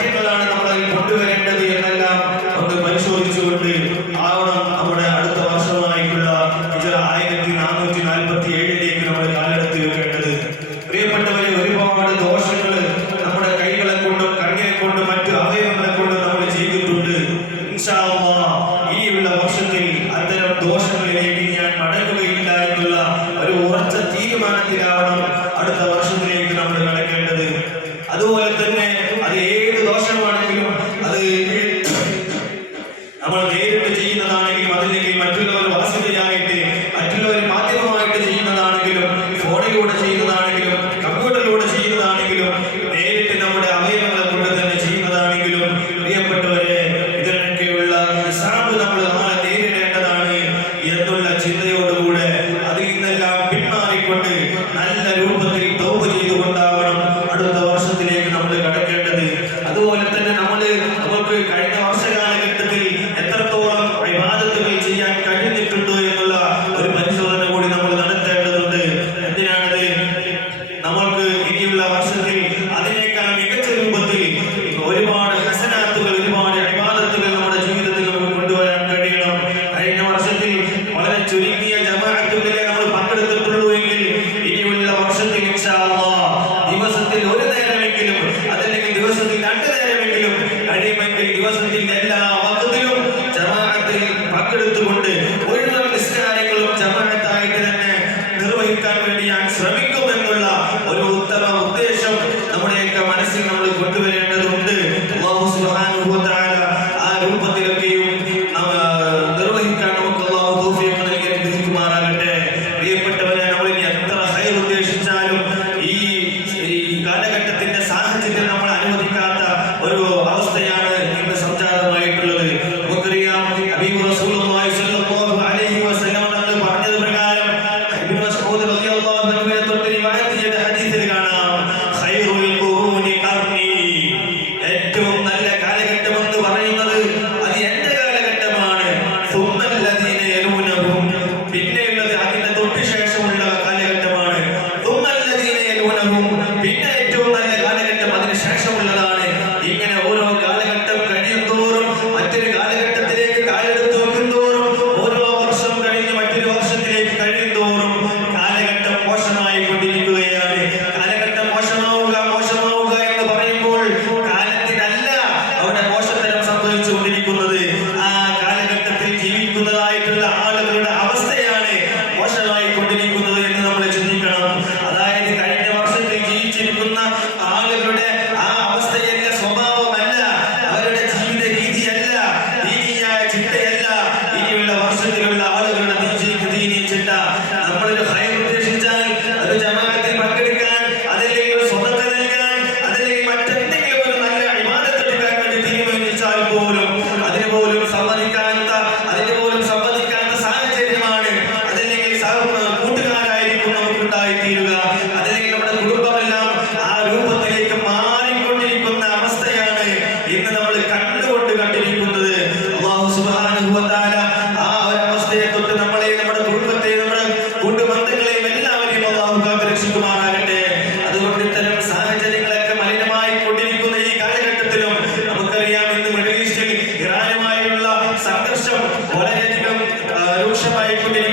കാര്യങ്ങളാണ് നമ്മൾ അതിൽ കൊണ്ടുവരേണ്ടത്. ചുരുങ്ങിയ ജമാഅത്തുകളിലെ നമ്മൾ പങ്കെടുത്തിട്ടുള്ളൂ എങ്കിൽ ഇനിയുള്ള വർഷത്തിൽ ദിവസത്തിൽ ഒരു നേരമെങ്കിലും അതല്ലെങ്കിൽ ദിവസത്തിൽ രണ്ട് നേരമെങ്കിലും കഴിയുമെങ്കിൽ ദിവസത്തിൽ പുതുതായിട്ടുള്ള ആ అయిపోతే